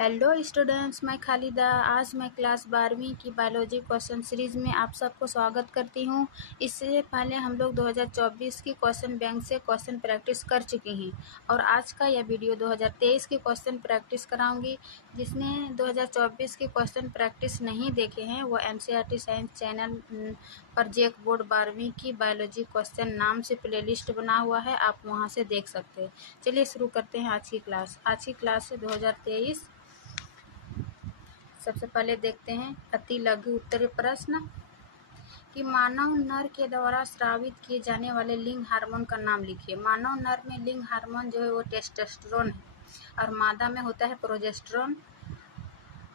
Hello students, मैं खालिदा। आज मैं क्लास 12वीं की बायोलॉजी क्वेश्चन सीरीज़ में आप सबको स्वागत करती हूं। इससे पहले हम लोग 2024 की क्वेश्चन बैंक से क्वेश्चन प्रैक्टिस कर चुके हैं और आज का यह वीडियो 2023 की क्वेश्चन प्रैक्टिस कराऊंगी। जिसने 2024 की क्वेश्चन प्रैक्टिस नहीं देखे हैं वो एनसीईआरटी साइंस चैनल पर जेक बोर्ड 12वीं की बायोलॉजी क्वेश्चन नाम से प्लेलिस्ट बना हुआ है, आप वहां से देख सकते हैं। चलिए शुरू करते हैं आज की क्लास। आज की क्लास है 2023। सबसे पहले देखते हैं अति लघु उत्तरीय प्रश्न कि मानव नर के द्वारा स्रावित किए जाने वाले लिंग हार्मोन का नाम लिखिए। मानव नर में लिंग हार्मोन जो है वो टेस्टोस्टेरोन है और मादा में होता है प्रोजेस्टेरोन।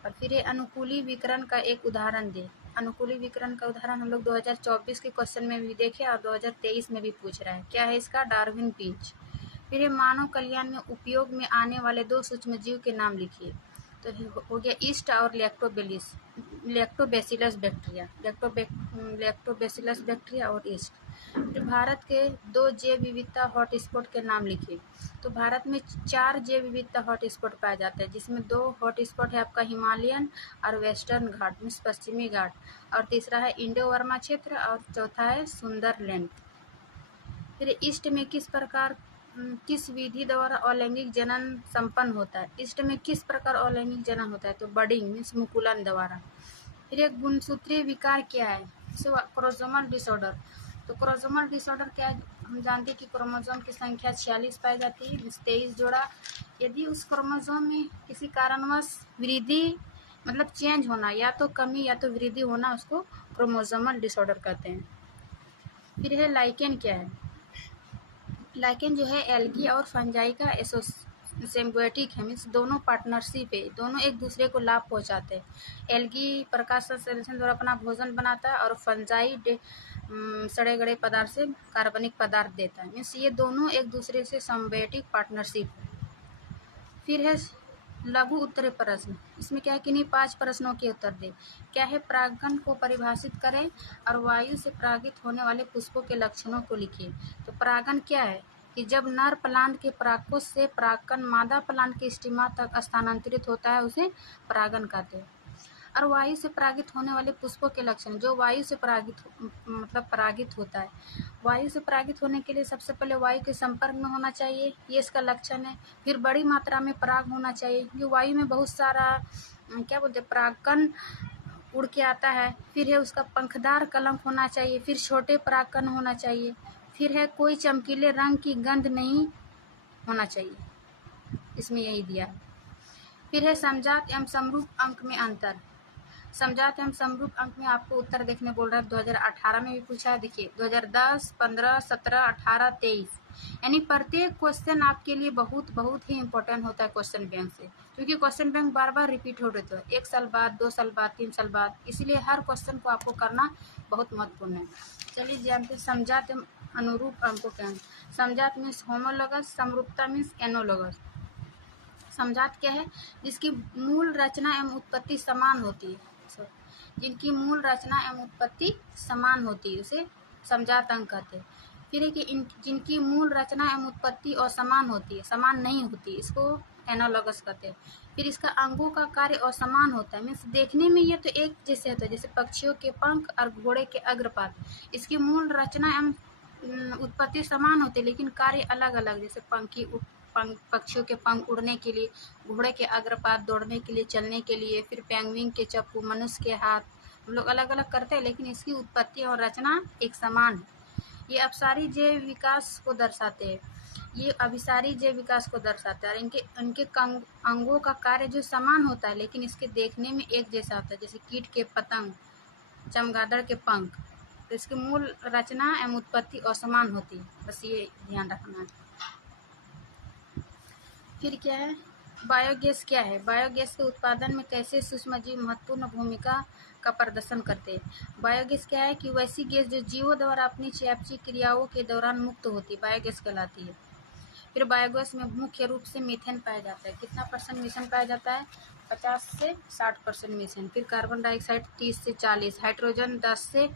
और फिर ये अनुकूली विकिरण का एक उदाहरण दे। अनुकूली विकिरण का उदाहरण हम लोग 2024 के क्वेश्चन में भी देखे और 2023 में भी पूछ रहा है। क्या है इसका? Darwin Finch. फिर ये मानव कल्याण में उपयोग में आने वाले दो सूक्ष्मजीव के नाम लिखिए। तो हो गया ईस्ट और लैक्टोबैसिलस बैक्टीरिया और ईस्ट। फिर भारत के दो जैव विविधता हॉटस्पॉट के नाम लिखिए। तो भारत में 4 जैव विविधता हॉटस्पॉट पाए जाते हैं, जिसमें 2 हॉटस्पॉट है आपका हिमालयन और वेस्टर्न घाट मीन्स पश्चिमी घाट, और तीसरा है इंडो वर्मा क्षेत्र और चौथा है सुंदरलैंड। फिर ईस्ट में किस विधि द्वारा अलैंगिक जनन संपन्न होता है? ईस्ट में किस प्रकार अलैंगिक जनन होता है? तो बडिंग मीन्स मुकुलन द्वारा। फिर एक गुणसूत्रीय विकार क्या है? Chromosomal disorder. तो क्रोमोसोमल डिसऑर्डर क्या है? हम जानते हैं कि क्रोमोसोम की संख्या 46 पाई जाती है, 23 जोड़ा। यदि उस क्रोमोसोम में किसी कारणवश वृद्धि मतलब चेंज होना, या तो कमी या तो वृद्धि होना, उसको क्रोमोसोमल डिसऑर्डर कहते हैं। फिर है लाइकेन क्या है? लाइकेन जो है एल्गी और फंजाई का सिम्बायोटिक है, मीन्स दोनों पार्टनरशिप है, दोनों एक दूसरे को लाभ पहुंचाते हैं। एल्गी प्रकाश संश्लेषण द्वारा अपना भोजन बनाता है और फंजाई सड़े गड़े पदार्थ से कार्बनिक पदार्थ देता है, मीन्स ये दोनों एक दूसरे से सिम्बायोटिक पार्टनरशिप है। फिर है लघु उत्तरीय प्रश्न। इसमें क्या है कि नहीं 5 प्रश्नों के उत्तर दे। क्या है? परागण को परिभाषित करें और वायु से परागित होने वाले पुष्पों के लक्षणों को लिखिए। तो परागण क्या है कि जब नर प्लांट के परागकोश से परागकण मादा प्लांट के स्टिग्मा तक स्थानांतरित होता है, उसे परागण कहते हैं। और वायु से परागित होने वाले पुष्पों के लक्षण, जो वायु से परागित होता है। वायु से परागित होने के लिए सबसे पहले वायु के संपर्क में होना चाहिए, ये इसका लक्षण है। फिर बड़ी मात्रा में पराग होना चाहिए, क्योंकि वायु में बहुत सारा परागकण उड़ के आता है। फिर है उसका पंखदार कलंक होना चाहिए। फिर छोटे परागकण होना चाहिए। फिर है कोई चमकीले रंग की गंध नहीं होना चाहिए, इसमें यही दिया है। फिर है समजात एवं समरूप अंक में अंतर। समजात एवं समरूप अंक में आपको उत्तर देखने बोल रहा है। 2018 में भी पूछा है। देखिए 2010, 15, 17, 18, 23, यानी प्रत्येक क्वेश्चन आपके लिए बहुत बहुत ही इंपॉर्टेंट होता है क्वेश्चन बैंक से, क्योंकि क्वेश्चन बैंक बार बार रिपीट हो रहे थे, 1 साल बाद, 2 साल बाद, 3 साल बाद, इसलिए हर क्वेश्चन को आपको करना बहुत महत्वपूर्ण है। चलिए जानते हैं समजात एवं अनुरूप अंकों क्या है। समजात मीन्स होमोलॉगस, समरूपता मीन्स एनोलॉगस। समजात क्या है? जिसकी मूल रचना एवं उत्पत्ति समान होती है, जिनकी मूल रचना एवं उत्पत्ति समान होती है, उसे समजात अंक कहते हैं। फिर है कि जिनकी मूल रचना एवं उत्पत्ति असमान होती है, समान नहीं होती, इसको एनालॉगस कहते हैं। फिर इसका अंगों का कार्य असमान होता है, मीन्स देखने में ये तो एक जैसे होता है, जैसे पक्षियों के पंख और घोड़े के अग्रपाद। इसकी मूल रचना एवं उत्पत्ति समान होती है, लेकिन कार्य अलग अलग, जैसे पक्षियों के पंख उड़ने के लिए, घोड़े के अग्रपाद दौड़ने के लिए, चलने के लिए, फिर पेंगुइन के चप्पू, मनुष्य के हाथ, हम लोग अलग अलग करते हैं, लेकिन इसकी उत्पत्ति और रचना एक समान है। ये अभिसारी जैव विकास को दर्शाते हैं, ये अभिसारी जैव विकास को दर्शाता है। और इनके अंगों का कार्य जो समान होता है, लेकिन इसके देखने में एक जैसा होता है, जैसे कीट के पतंग, चमगादड़ के पंख। तो इसकी मूल रचना एवं उत्पत्ति असमान होती है, बस ये ध्यान रखना है। फिर क्या है? बायोगैस क्या है? बायोगैस के उत्पादन में कैसे सूक्ष्मजीव महत्वपूर्ण भूमिका का प्रदर्शन करते हैं? बायोगैस क्या है कि वैसी गैस जो जीवों द्वारा अपनी चयापचय क्रियाओं के दौरान मुक्त होती है, बायोगैस कहलाती है। फिर बायोगैस में मुख्य रूप से मीथेन पाया जाता है। कितना % मीथेन पाया जाता है? 50 से 60% मीथेन। फिर कार्बन डाइऑक्साइड 30 से 40, हाइड्रोजन 10 से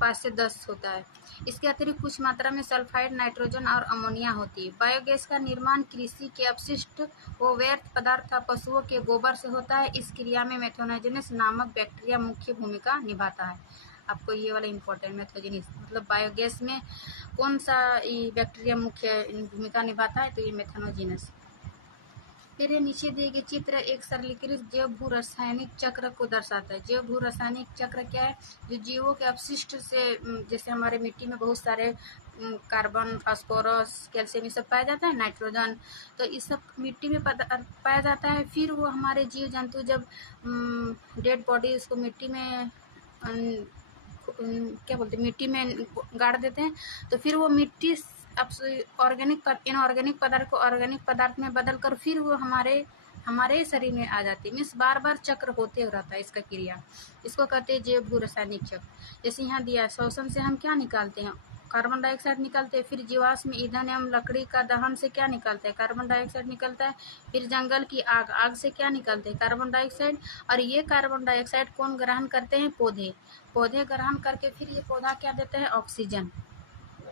5 से 10 होता है। इसके अतिरिक्त कुछ मात्रा में सल्फाइड, नाइट्रोजन और अमोनिया होती है। बायोगैस का निर्माण कृषि के अपशिष्ट व व्यर्थ पदार्थ तथा पशुओं के गोबर से होता है। इस क्रिया में मेथनोजेनिस नामक बैक्टीरिया मुख्य भूमिका निभाता है। आपको ये वाला इम्पोर्टेंट, मेथनोजेनिस मतलब बायोगैस में कौन सा बैक्टीरिया मुख्य भूमिका निभाता है, तो ये मेथनोजेनिस। फिर ये नीचे दिए गए चित्र एक सरलीकृत जैव भू रासायनिक चक्र को दर्शाता है। जैव भू रासायनिक चक्र क्या है? जो जीवों के अपशिष्ट से, जैसे हमारे मिट्टी में बहुत सारे कार्बन, फास्फोरस, कैल्शियम ये सब पाया जाता है, नाइट्रोजन, तो इस सब मिट्टी में पाया जाता है। फिर वो हमारे जीव जंतु जब डेड बॉडी उसको मिट्टी में क्या बोलते हैं, मिट्टी में गाड़ देते हैं, तो फिर वो मिट्टी अब इनऑर्गेनिक पदार्थ को ऑर्गेनिक पदार्थ में बदल कर फिर वो हमारे शरीर में आ जाती है। मीन्स बार बार चक्र होते रहता है इसका क्रिया। इसको कहते हैं जैव भू रासायनिक चक्र। जैसे यहाँ दिया, श्वसन से हम क्या निकालते हैं? कार्बन डाइऑक्साइड निकलते हैं। फिर जीवाश्म ईंधन एवं लकड़ी का दहन से क्या निकलता है? कार्बन डाइऑक्साइड निकलता है। फिर जंगल की आग से क्या निकलते हैं? Carbon dioxide. और ये कार्बन डाइऑक्साइड कौन ग्रहण करते हैं? पौधे ग्रहण करके फिर ये पौधा क्या देता है? ऑक्सीजन।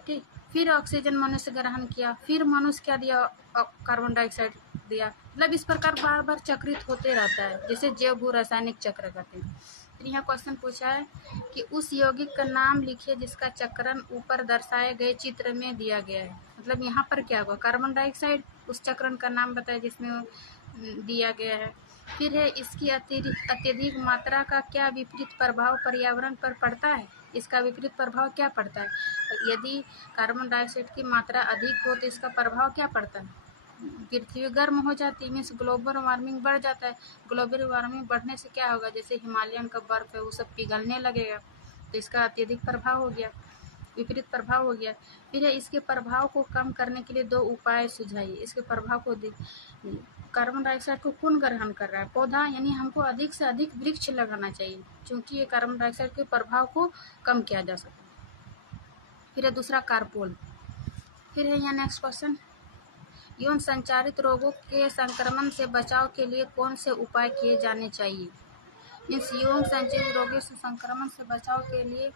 ठीक, फिर ऑक्सीजन मनुष्य ग्रहण किया, फिर मनुष्य क्या दिया? कार्बन डाइऑक्साइड दिया। मतलब इस प्रकार बार बार चक्रित होते रहता है, जैसे जैव भू रासायनिक चक्र कहते हैं। फिर यहाँ क्वेश्चन पूछा है कि उस यौगिक का नाम लिखिए जिसका चक्रण ऊपर दर्शाए गए चित्र में दिया गया है। मतलब यहाँ पर क्या हुआ? कार्बन डाइऑक्साइड, उस चक्रण का नाम बताए जिसमें दिया गया है। फिर है इसकी अत्यधिक मात्रा का क्या विपरीत प्रभाव पर्यावरण पर पड़ता है? इसका विपरीत प्रभाव क्या पड़ता है? यदि कार्बन डाइऑक्साइड की मात्रा अधिक हो तो इसका प्रभाव क्या पड़ता है? पृथ्वी गर्म हो जाती है, मीन्स ग्लोबल वार्मिंग बढ़ जाता है। ग्लोबल वार्मिंग बढ़ने से क्या होगा? जैसे हिमालयन का बर्फ है वो सब पिघलने लगेगा, तो इसका अत्यधिक प्रभाव हो गया, विपरीत प्रभाव हो गया। फिर है इसके प्रभाव को कम करने के लिए 2 उपाय सुझाइए। इसके प्रभाव को कार्बन डाइऑक्साइड को कौन ग्रहण कर रहा है? पौधा। यानी हमको अधिक से अधिक वृक्ष लगाना चाहिए, क्योंकि ये कार्बन डाइऑक्साइड के प्रभाव को कम किया जा सकता है। फिर है दूसरा कारपोल। फिर है यहाँ नेक्स्ट क्वेश्चन, यौन संचारित रोगों के संक्रमण से बचाव के लिए कौन से उपाय किए जाने चाहिए? मीन्स यौन संचारित रोगों से संक्रमण से बचाव के लिए।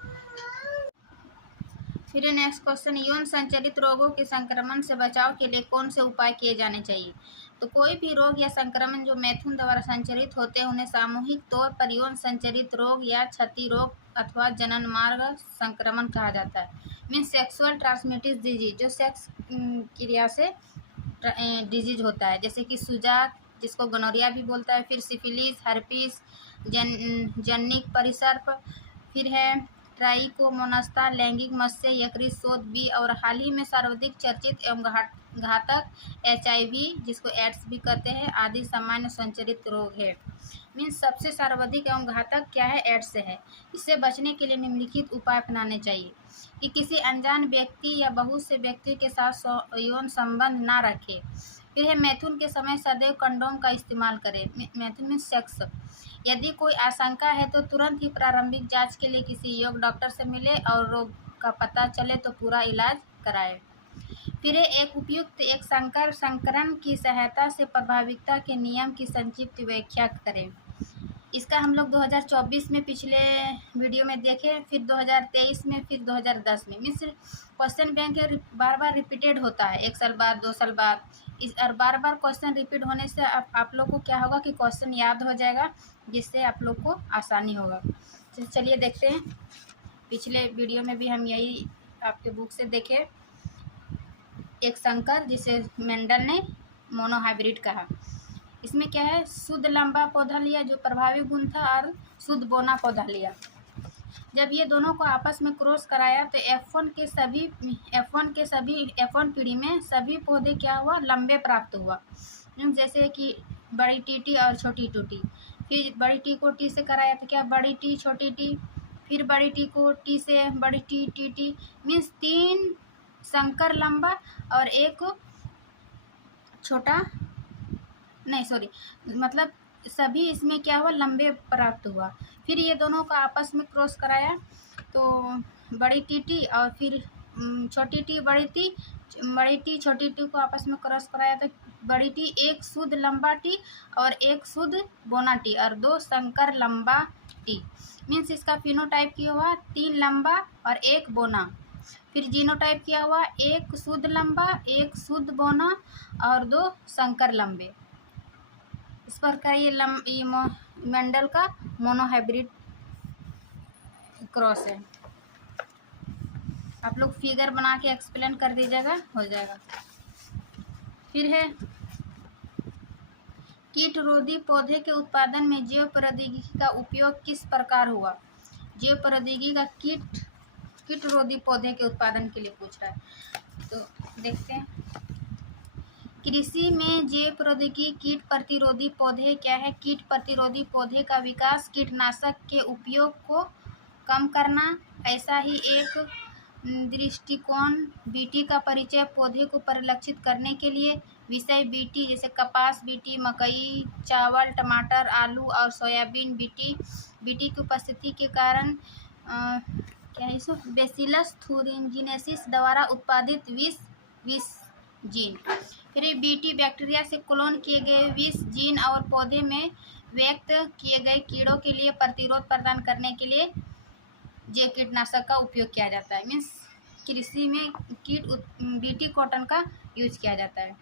फिर नेक्स्ट क्वेश्चन, यौन संचारित रोगों के संक्रमण से बचाव के लिए कौन से उपाय किए जाने चाहिए? तो कोई भी रोग या संक्रमण जो मैथुन द्वारा संचरित होते हैं उन्हें सामूहिक तौर पर यौन संचरित रोग या क्षति रोग अथवा जनन मार्ग संक्रमण कहा जाता है। मीन्स सेक्सुअल ट्रांसमिटेड डिजीज, जो सेक्स क्रिया से डिजीज होता है, जैसे कि सुजाक, जिसको गोनोरिया भी बोलता है, फिर सिफिलिस, हर्पिस, जन्निक परिसर्प, फिर है ट्राइकोमोनास्ता, लैंगिक मत्स्य यकृत शोथ बी, और हाल ही में सर्वाधिक चर्चित एवं घातक HIV, जिसको एड्स भी कहते हैं, आदि सामान्य संचरित रोग है। मीन्स सबसे सर्वाधिक एवं घातक क्या है? एड्स है। इससे बचने के लिए निम्नलिखित उपाय अपनाने चाहिए कि किसी अनजान व्यक्ति या बहुत से व्यक्ति के साथ यौन संबंध ना रखें। फिर है मैथुन के समय सदैव कंडोम का इस्तेमाल करें। मैथुन में सेक्स। यदि कोई आशंका है तो तुरंत ही प्रारंभिक जांच के लिए किसी योग्य डॉक्टर से मिले और रोग का पता चले तो पूरा इलाज कराएं। फिर एक उपयुक्त एक संकरण की सहायता से प्रभाविता के नियम की संक्षिप्त व्याख्या करें। इसका हम लोग 2024 में पिछले वीडियो में देखे, फिर 2023 में, फिर 2010 में। मीन्स क्वेश्चन बैंक बार बार रिपीटेड होता है, 1 साल बाद, 2 साल बाद, और बार बार क्वेश्चन रिपीट होने से आप लोग को क्या होगा कि क्वेश्चन याद हो जाएगा, जिससे आप लोग को आसानी होगा। तो चलिए देखते हैं, पिछले वीडियो में भी हम यही आपके बुक से देखे, एक संकर जिसे मेंडल ने मोनोहाइब्रिड कहा। इसमें क्या है? शुद्ध लंबा पौधा लिया जो प्रभावी गुण था, और शुद्ध बोना पौधा लिया। जब ये दोनों को आपस में क्रॉस कराया तो F1 पीढ़ी में सभी पौधे क्या हुआ? लंबे प्राप्त हुआ। जैसे कि बड़ी टीटी और छोटी टूटी। फिर बड़ी टी को टी से कराया तो क्या? बड़ी टी, छोटी टी। फिर बड़ी टी को टी से बड़ी टी, टी टी। मीन्स 3 संकर लंबा और एक छोटा, नहीं सॉरी, मतलब सभी इसमें क्या हुआ? लंबे प्राप्त हुआ। फिर ये दोनों का आपस में क्रॉस कराया तो बड़ी टी और फिर छोटी टी, बड़ी टी छोटी टी को आपस में क्रॉस कराया तो बड़ी टी एक शुद्ध लंबा टी और एक शुद्ध बोना टी, और 2 संकर लंबा टी। मीन्स इसका फिनोटाइप क्या हुआ, 3 लंबा और 1 बौना। फिर जीनोटाइप क्या हुआ, 1 शुद्ध लंबा, 1 शुद्ध बौना और 2 संकर लंबे। इस प्रकार ये मेंडल का मोनोहाइब्रिड क्रॉस है। आप लोग फिगर बना के एक्सप्लेन कर दीजिएगा, हो जाएगा। फिर है कीटरोधी पौधे के उत्पादन में जैव प्रौद्योगिकी का उपयोग किस प्रकार हुआ। जैव प्रौद्योगिकी का कीटरोधी पौधे के उत्पादन के लिए पूछ रहा है, तो देखते हैं। कृषि में जैव प्रौद्योगिकी कीट प्रतिरोधी पौधे क्या है। कीट प्रतिरोधी पौधे का विकास कीटनाशक के उपयोग को कम करना। ऐसा ही एक दृष्टिकोण बीटी का परिचय पौधे को परिलक्षित करने के लिए विषय बीटी जैसे कपास बीटी, मकई, चावल, टमाटर, आलू और सोयाबीन बीटी की उपस्थिति के कारण क्या है इसको बेसिलस थूरिंजिनेसिस द्वारा उत्पादित विष जीन। फिर बीटी बैक्टीरिया से क्लोन किए गए विष जीन और पौधे में व्यक्त किए गए कीड़ों के लिए प्रतिरोध प्रदान करने के लिए जैव कीटनाशक का उपयोग किया जाता है। मीन्स कृषि में बीटी कॉटन का यूज किया जाता है।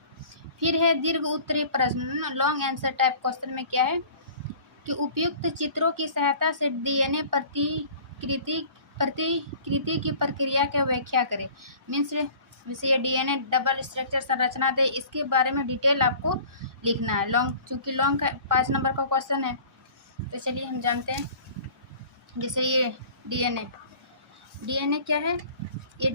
फिर है दीर्घ उत्तरीय प्रश्न, लॉन्ग आंसर टाइप क्वेश्चन में क्या है कि उपयुक्त चित्रों की सहायता से डीएनए प्रतिकृति की प्रक्रिया की व्याख्या करें। मीन्स जैसे ये डीएनए डबल स्ट्रक्चर संरचना दे, इसके बारे में डिटेल आपको लिखना है। चूँकि लॉन्ग का 5 नंबर का क्वेश्चन है, तो चलिए हम जानते हैं। जैसे ये डीएनए क्या है, ये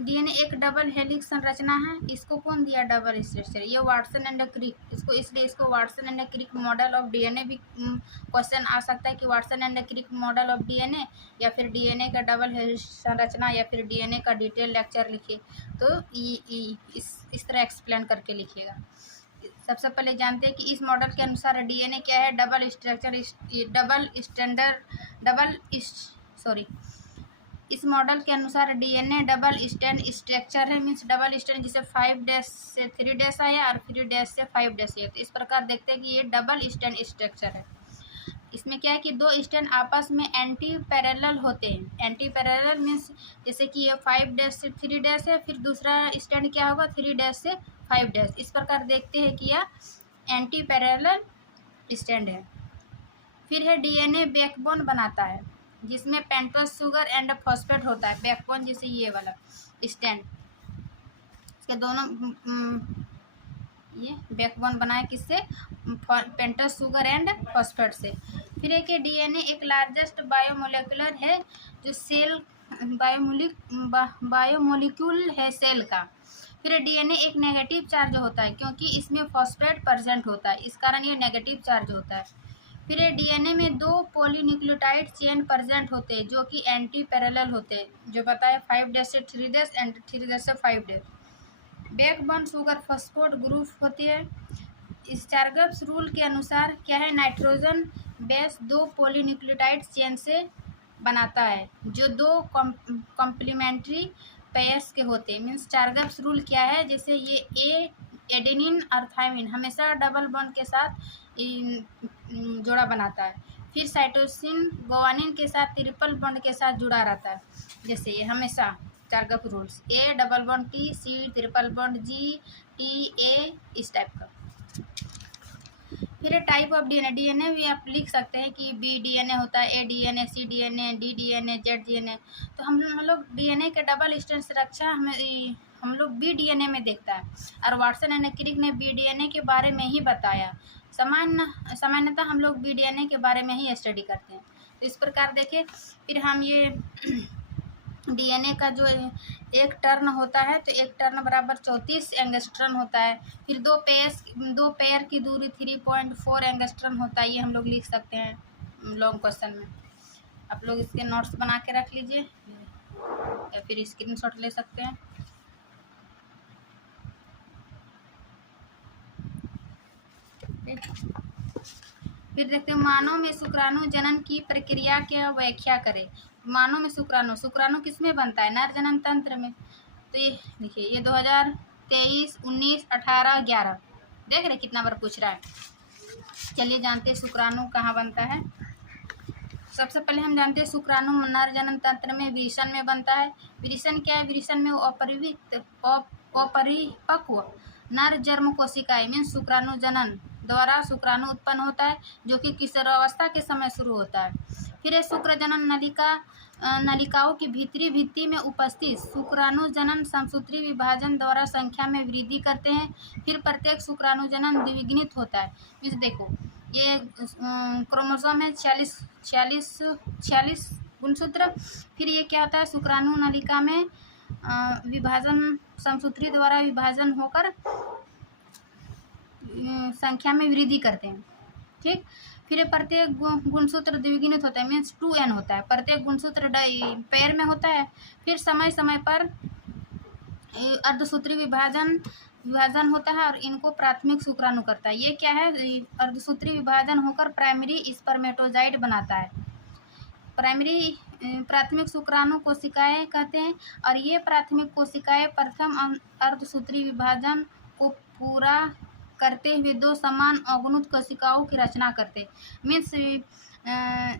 डीएनए एक डबल हेलिक्स संरचना है। इसको कौन दिया, डबल स्ट्रक्चर, ये वाटसन एंड क्रिक, इसको Watson and Crick model of DNA भी क्वेश्चन आ सकता है कि Watson and Crick model of DNA, या फिर डीएनए का डबल हेलिक्स संरचना, या फिर डीएनए का डिटेल लेक्चर लिखिए। तो इस तरह एक्सप्लेन करके लिखिएगा। सबसे पहले जानते हैं कि इस मॉडल के अनुसार डीएनए क्या है, इस मॉडल के अनुसार डीएनए डबल स्टैंड स्ट्रक्चर है। मीन्स डबल स्टैंड जिसे 5' से 3' आया और 3' से 5' आया, तो इस प्रकार देखते हैं कि ये डबल स्टैंड स्ट्रक्चर है। इसमें क्या है कि 2 स्टैंड आपस में एंटी पैरेलल होते हैं। एंटी पैरेलल मीन्स जैसे कि ये 5' से 3' है, फिर दूसरा स्टैंड क्या होगा 3' से 5'। इस प्रकार देखते हैं कि यह एंटी पैरेलल स्टैंड है। फिर है डीएनए बैकबोन बनाता है, जिसमें पेंटोस शुगर एंड फॉस्फेट होता है। बैकबोन जैसे ये वाला स्टैंड, इसके दोनों ये बैकबोन बनाए किससे, पेंटोस शुगर एंड फॉस्फेट से। फिर एक डीएनए एक लार्जेस्ट बायोमोलिकुलर है, जो सेल बायोमोलिक्यूल है सेल का। फिर डीएनए एक नेगेटिव चार्ज होता है, क्योंकि इसमें फॉस्फेट प्रेजेंट होता है, इस कारण ये नेगेटिव चार्ज होता है। फिर डीएनए में 2 पॉलीन्यूक्लियोटाइड चेन प्रेजेंट होते हैं, जो कि एंटी पैरेलल होते हैं, जो बताया 5' से 3' एंड 3' से 5'। बैकबोन शुगर फॉस्फेट ग्रुप होती है। इस चार्गप्स रूल के अनुसार क्या है, नाइट्रोजन बेस 2 पॉलीन्यूक्लियोटाइड चेन से बनाता है, जो 2 कॉम्प्लीमेंट्री पेयर्स के होते हैं। मीन्स चार्गप्स रूल क्या है, जैसे ये एडेनिन और थायमिन हमेशा डबल बॉन्ड के साथ जोड़ा बनाता है। फिर साइटोसिन गुआनिन के साथ ट्रिपल बॉन्ड के साथ जुड़ा रहता है। जैसे ये हमेशा Chargaff rules, A double bond T, C triple bond G, T A, इस टाइप का। फिर टाइप ऑफ डीएनए भी आप लिख सकते हैं कि बी डीएनए होता है, A DNA, C DNA, D DNA, Z DNA. तो हम लोग डीएनए के डबल स्टैंड सुरक्षा हम लोग बी डीएनए में देखता है, और वाटसन एंड क्रिक ने बी डीएनए के बारे में ही बताया। सामान्यतः हम लोग बी डीएनए के बारे में ही स्टडी करते हैं। तो इस प्रकार देखिए, फिर हम ये डीएनए का जो एक टर्न होता है, तो एक टर्न बराबर 34 एंगस्ट्रॉन होता है। फिर 2 पेयर की दूरी 3.4 एंगस्ट्रॉन होता है। ये हम लोग लिख सकते हैं लॉन्ग क्वेश्चन में। आप लोग इसके नोट्स बना के रख लीजिए, या फिर स्क्रीनशॉट ले सकते हैं। फिर देखते हैं मानव में शुक्राणु जनन की प्रक्रिया की व्याख्या करें। मानव में शुक्राणु किस में बनता है, नर जनन तंत्र में। तो ये देखिए, ये 2023, 19, 18, 11 देख रहे कितना बार पूछ रहा है। चलिए जानते हैं शुक्राणु कहाँ बनता है। सबसे पहले हम जानते हैं शुक्राणु नर जनन तंत्र में वृषण में बनता है। वृषण क्या है? वृषण में अपरिपक्व नर जन्म कोशिकाएं मीन्स शुक्राणु जनन द्वारा शुक्राणु उत्पन्न होता है, जो कि किशोरावस्था के समय शुरू होता है। फिर ये शुक्र जनन नलिकाओं की भीतरी भित्ति में उपस्थित शुक्राणु जनन समसूत्री विभाजन द्वारा संख्या में वृद्धि करते हैं। फिर प्रत्येक शुक्राणु जनन द्विगुणित होता है। मीन्स देखो, ये क्रोमोसोम है 46 गुणसूत्र। फिर ये क्या होता है? शुक्राणु नलिका में विभाजन समसूत्री द्वारा विभाजन होकर संख्या में वृद्धि करते हैं। ठीक। फिर प्रत्येक गुणसूत्र द्विगुणित होता है मीन्स 2n होता है। प्रत्येक गुणसूत्र पैर में होता है। फिर समय समय पर अर्धसूत्री विभाजन होता है और इनको प्राथमिक शुक्राणु करता है। ये क्या है? अर्धसूत्री विभाजन होकर प्राइमरी स्पर्मेटोजाइट बनाता है। प्राथमिक शुक्राणु कोशिकाएं कहते हैं। और ये प्राथमिक कोशिकाएं प्रथम अर्धसूत्री विभाजन को पूरा करते हुए दो समान अगुणित कोशिकाओं की रचना करते। मीन्स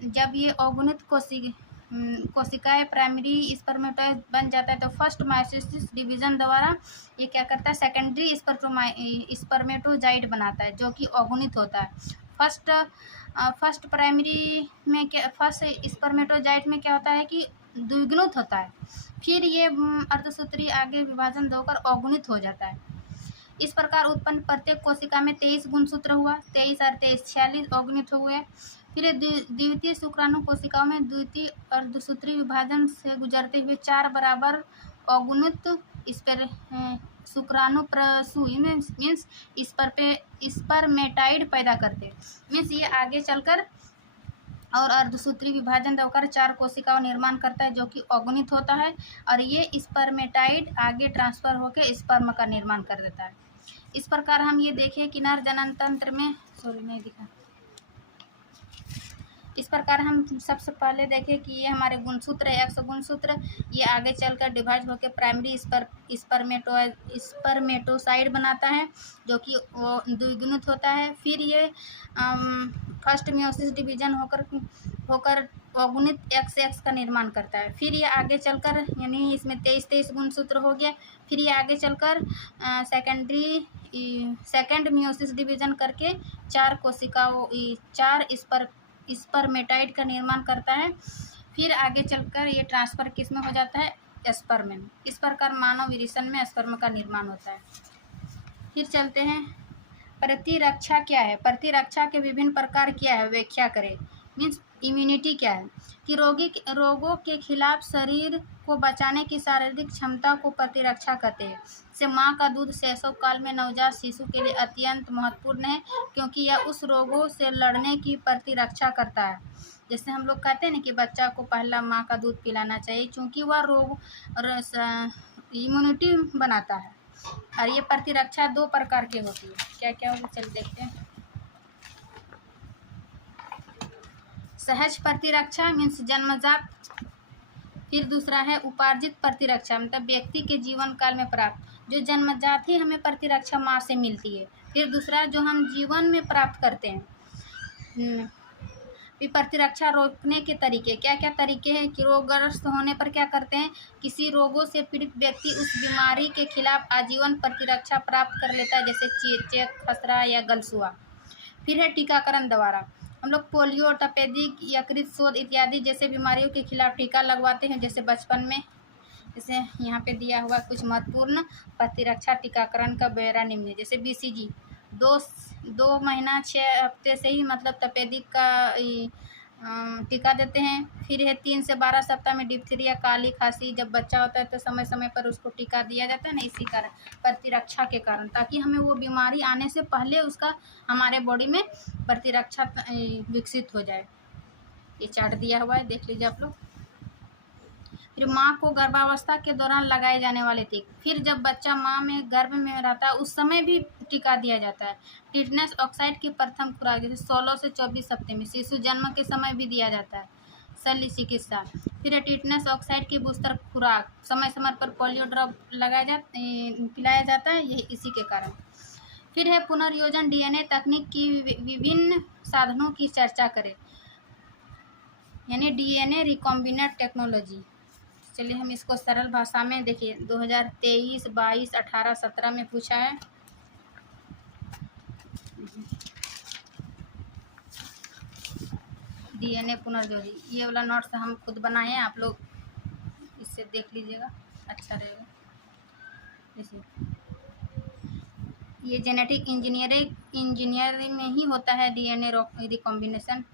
जब ये अगुणित कोशिकाएं प्राइमरी स्पर्मेटोजाइट बन जाता है तो फर्स्ट मायोसिस डिवीजन द्वारा ये क्या करता है? सेकेंडरी स्पर्मेटोजाइट बनाता है, जो कि अगुणित होता है। फर्स्ट प्राइमरी में क्या, फर्स्ट स्पर्मेटोजाइट में क्या होता है कि द्विगुणित होता है। फिर ये अर्धसूत्री आगे विभाजन देकर अगुणित हो जाता है। इस प्रकार उत्पन्न प्रत्येक कोशिका में 23 गुणसूत्र हुआ। 23 और 23 46 अगुणित हो गए। फिर द्वितीय शुक्राणु कोशिकाओं में द्वितीय अर्धसूत्री विभाजन से गुजरते हुए 4 बराबर अगुणित शुक्राणु प्रसूयी मीन्स स्पर्मेटाइड पैदा करते। मीन्स ये आगे चलकर और अर्धसूत्री विभाजन देकर 4 कोशिकाओं निर्माण करता है, जो कि अगुणित होता है। और ये स्पर्मेटाइड आगे ट्रांसफर होकर स्पर्म का निर्माण कर देता है। इस प्रकार हम ये देखें कि नर जनन तंत्र में इस प्रकार हम सबसे पहले देखें कि ये हमारे गुणसूत्र है, एक्स गुणसूत्र। ये आगे चलकर डिवाइड होकर प्राइमरी स्पर्मेटोसाइड बनाता है, जो कि वो द्विगुणित होता है। फिर ये फर्स्ट मियोसिस डिवीजन होकर अगुणित एक्स का निर्माण करता है। फिर ये आगे चलकर यानी इसमें 23 गुणसूत्र हो गया। फिर ये आगे चलकर सेकेंड मियोसिस डिवीजन करके 4 कोशिकाओं 4 स्पर्मेटाइड का निर्माण करता है। फिर आगे चलकर ये ट्रांसफर किस में हो जाता है? स्पर्म में। इस प्रकार मानव विरिसन में स्पर्म का निर्माण होता है। फिर चलते हैं, प्रतिरक्षा क्या है? प्रतिरक्षा के विभिन्न प्रकार क्या है? व्याख्या करें। मीन्स इम्यूनिटी क्या है? कि रोगों के खिलाफ शरीर को बचाने की शारीरिक क्षमता को प्रतिरक्षा कहते हैं। से माँ का दूध शैशव काल में नवजात शिशु के लिए अत्यंत महत्वपूर्ण है, क्योंकि यह उस रोगों से लड़ने की प्रतिरक्षा करता है। जैसे हम लोग कहते हैं ना कि बच्चा को पहला माँ का दूध पिलाना चाहिए, क्योंकि वह रोग इम्यूनिटी बनाता है। और ये प्रतिरक्षा 2 प्रकार की होती है। क्या क्या होगी? चल देखते हैं। सहज प्रतिरक्षा मीन्स जन्मजात। फिर दूसरा है उपार्जित प्रतिरक्षा, मतलब व्यक्ति के जीवन काल में प्राप्त, जो जन्मजात ही हमें प्रतिरक्षा माँ से मिलती है। फिर दूसरा जो हम जीवन में प्राप्त करते हैं। फिर प्रतिरक्षा रोकने के तरीके, क्या क्या तरीके हैं कि रोगग्रस्त होने पर क्या करते हैं? किसी रोगों से पीड़ित व्यक्ति उस बीमारी के खिलाफ आजीवन प्रतिरक्षा प्राप्त कर लेता है, जैसे चेचक, खसरा या गलसुआ। फिर है टीकाकरण द्वारा, हम लोग पोलियो, तपेदिक, यकृत शोथ इत्यादि जैसे बीमारियों के खिलाफ टीका लगवाते हैं, जैसे बचपन में। जैसे यहाँ पे दिया हुआ कुछ महत्वपूर्ण प्रतिरक्षा टीकाकरण का ब्यौरा निम्न, जैसे BCG 2 महीना 6 हफ्ते से ही मतलब तपेदिक का टीका देते हैं। फिर है 3 से 12 सप्ताह में डिप्थीरिया, काली खांसी जब बच्चा होता है तो समय समय पर उसको टीका दिया जाता है ना, इसी कारण प्रतिरक्षा के कारण, ताकि हमें वो बीमारी आने से पहले उसका हमारे बॉडी में प्रतिरक्षा विकसित हो जाए। ये चार्ट दिया हुआ है, देख लीजिए आप लोग। फिर माँ को गर्भावस्था के दौरान लगाए जाने वाले टीके। फिर जब बच्चा माँ में गर्भ में रहता है उस समय भी टीका दिया जाता है। टिटनेस ऑक्साइड की प्रथम खुराक जैसे 16 से 24 हफ्ते में, शिशु जन्म के समय भी दिया जाता है शल्य चिकित्सा। फिर टिटनेस ऑक्साइड की बूस्टर खुराक, समय समय पर पोलियो ड्रॉप पिलाया जाता है, यही इसी के कारण। फिर है पुनर्योजन डीएनए तकनीक की विभिन्न साधनों की चर्चा करें, यानी डीएनए रिकॉम्बिनेंट टेक्नोलॉजी। चलिए हम इसको सरल भाषा में देखिए, 2023, 22, 18, 17 में पूछा है। डीएनए पुनर्योजी, ये वाला नोट्स हम खुद बनाए हैं, आप लोग इससे देख लीजिएगा, अच्छा रहेगा। जैसे ये जेनेटिक इंजीनियरिंग में ही होता है डीएनए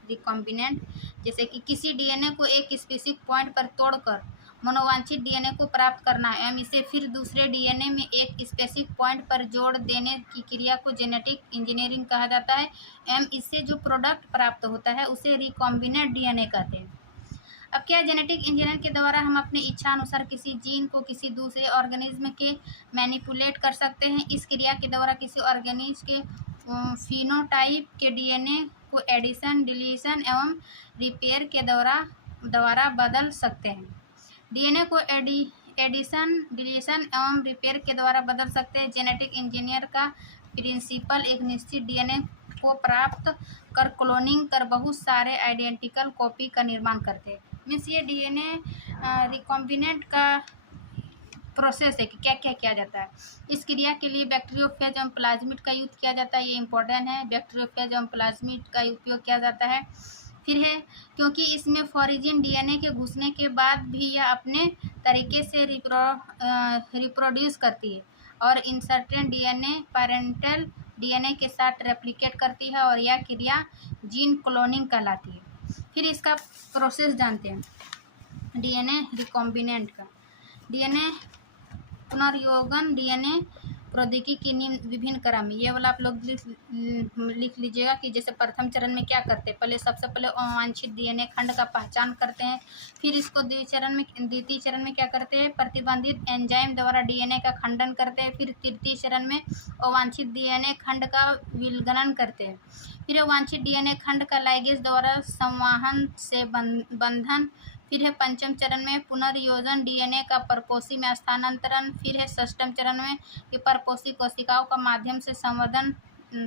रिकॉम्बिनेंट। जैसे कि किसी डीएनए को एक स्पेसिफिक पॉइंट पर तोड़कर मनोवांछित डीएनए को प्राप्त करना एवं इसे फिर दूसरे डीएनए में एक स्पेसिफिक पॉइंट पर जोड़ देने की क्रिया को जेनेटिक इंजीनियरिंग कहा जाता है एवं इससे जो प्रोडक्ट प्राप्त होता है उसे रिकॉम्बिनेंट डीएनए कहते हैं। अब क्या, जेनेटिक इंजीनियर के द्वारा हम अपने इच्छा अनुसार किसी जीन को किसी दूसरे ऑर्गेनिज्म के मैनिपुलेट कर सकते हैं। इस क्रिया के द्वारा किसी ऑर्गेनिज्म के फिनोटाइप के डीएनए को एडिशन, डिलीशन एवं रिपेयर के द्वारा बदल सकते हैं। डीएनए को एडिशन, डिलीशन एवं रिपेयर के द्वारा बदल सकते हैं। जेनेटिक इंजीनियर का प्रिंसिपल एक निश्चित डीएनए को प्राप्त कर क्लोनिंग कर बहुत सारे आइडेंटिकल कॉपी का निर्माण करते हैं। मीन्स ये डीएनए रिकॉम्बिनेंट का प्रोसेस है कि क्या क्या किया जाता है। इस क्रिया के लिए बैक्टीरियोफेज एवं प्लाज्मिड का यूज किया जाता है, ये इंपॉर्टेंट है। बैक्टीरियोफेज एवं प्लाज्मिड का उपयोग किया जाता है। फिर है क्योंकि इसमें फॉरिजिन डीएनए के घुसने के बाद भी यह अपने तरीके से रिप्रोड्यूस करती है और इंसर्टेड डीएनए पैरेंटल डीएनए के साथ रेप्लिकेट करती है और यह क्रिया जीन क्लोनिंग कहलाती है। फिर इसका प्रोसेस जानते हैं डीएनए रिकॉम्बिनेंट का। डीएनए पुनर्योजन डीएनए प्रौद्योगिकी की निम्न विभिन्न क्रम, ये वाला आप लोग लिख लीजिएगा कि जैसे प्रथम चरण में क्या करते हैं, पहले सबसे पहले अवांछित डीएनए खंड का पहचान करते हैं। फिर इसको द्वितीय चरण में क्या करते हैं, प्रतिबंधित एंजाइम द्वारा डीएनए का खंडन करते हैं। फिर तृतीय चरण में अवांछित डीएनए खंड का विलगनन करते हैं। फिर अवांछित डीएनए खंड का लाइगेज द्वारा संवहन से बंधन। फिर है पंचम चरण में पुनर्योजन डीएनए का परपोषी में स्थानांतरण। फिर है षष्ठम चरण में कि परपोषी कोशिकाओं का माध्यम से संवर्धन।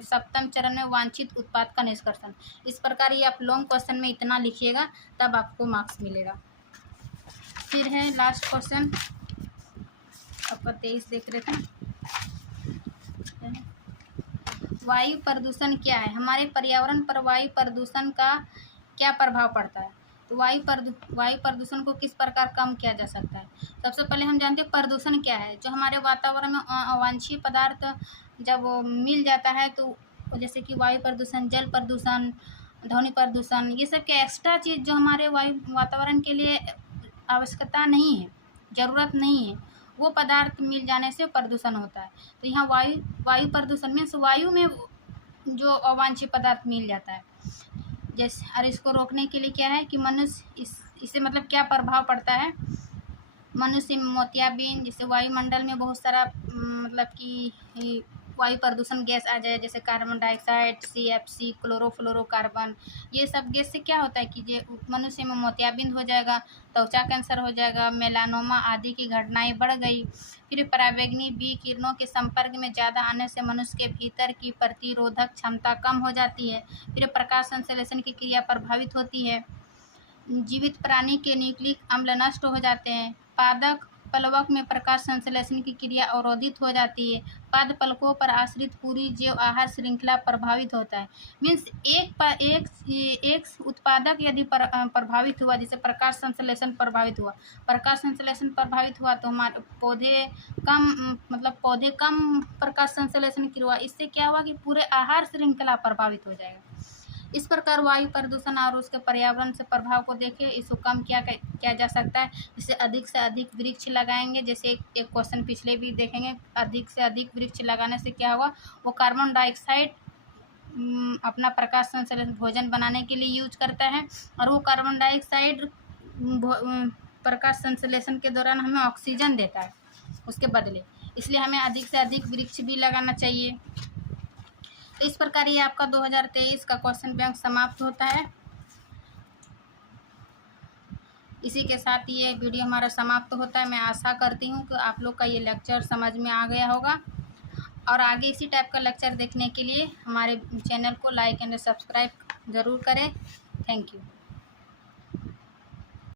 सप्तम चरण में वांछित उत्पाद का निष्कर्षण। इस प्रकार ये आप लॉन्ग क्वेश्चन में इतना लिखिएगा तब आपको मार्क्स मिलेगा। फिर है लास्ट क्वेश्चन आपका 23 देख रहे थे, वायु प्रदूषण क्या है, हमारे पर्यावरण पर वायु प्रदूषण का क्या प्रभाव पड़ता है। तो वायु प्रदूषण को किस प्रकार कम किया जा सकता है। सबसे पहले हम जानते हैं प्रदूषण क्या है। जो हमारे वातावरण में अवांछनीय पदार्थ जब मिल जाता है तो जैसे कि वायु प्रदूषण, जल प्रदूषण, ध्वनि प्रदूषण, ये सब के एक्स्ट्रा चीज़ जो हमारे वातावरण के लिए आवश्यकता नहीं है, ज़रूरत नहीं है, वो पदार्थ मिल जाने से प्रदूषण होता है। तो यहाँ वायु प्रदूषण मीन्स वायु में जो अवांछनीय पदार्थ मिल जाता है जैसे, और इसको रोकने के लिए क्या है कि मनुष्य इससे मतलब क्या प्रभाव पड़ता है। मनुष्य में मोतियाबिंद, जैसे वायुमंडल में बहुत सारा मतलब कि वायु प्रदूषण गैस आ जाए, जैसे कार्बन डाइऑक्साइड, CFC, क्लोरोफ्लोरोकार्बन, ये सब गैस से क्या होता है कि ये मनुष्य में मोतियाबिंद हो जाएगा, त्वचा कैंसर हो जाएगा, मेलानोमा आदि की घटनाएं बढ़ गई। फिर पराबैंगनी किरणों के संपर्क में ज़्यादा आने से मनुष्य के भीतर की प्रतिरोधक क्षमता कम हो जाती है। फिर प्रकाश संश्लेषण की क्रिया प्रभावित होती है। जीवित प्राणी के न्यूक्लिक अम्ल नष्ट हो जाते हैं। पादप पलवक में प्रकाश संश्लेषण की क्रिया अवरोधित हो जाती है। पाद पलकों पर आश्रित पूरी जैव आहार श्रृंखला प्रभावित होता है। मीन्स एक उत्पादक यदि प्रभावित हुआ, जैसे प्रकाश संश्लेषण प्रभावित हुआ तो हमारे पौधे कम प्रकाश संश्लेषण की हुआ, इससे क्या हुआ कि पूरे आहार श्रृंखला प्रभावित हो जाएगा। इस प्रकार वायु प्रदूषण और उसके पर्यावरण से प्रभाव को देखें, इसको कम किया जा सकता है। जिससे अधिक से अधिक वृक्ष लगाएंगे, जैसे एक क्वेश्चन पिछले भी देखेंगे, अधिक से अधिक वृक्ष लगाने से क्या होगा, वो कार्बन डाइऑक्साइड अपना प्रकाश संश्लेषण भोजन बनाने के लिए यूज करता है और वो कार्बन डाइऑक्साइड प्रकाश संश्लेषण के दौरान हमें ऑक्सीजन देता है उसके बदले, इसलिए हमें अधिक से अधिक वृक्ष भी लगाना चाहिए। तो इस प्रकार ये आपका 2023 का क्वेश्चन बैंक समाप्त होता है। इसी के साथ ये वीडियो हमारा समाप्त होता है। मैं आशा करती हूँ कि आप लोग का ये लेक्चर समझ में आ गया होगा और आगे इसी टाइप का लेक्चर देखने के लिए हमारे चैनल को लाइक एंड सब्सक्राइब ज़रूर करें। Thank you.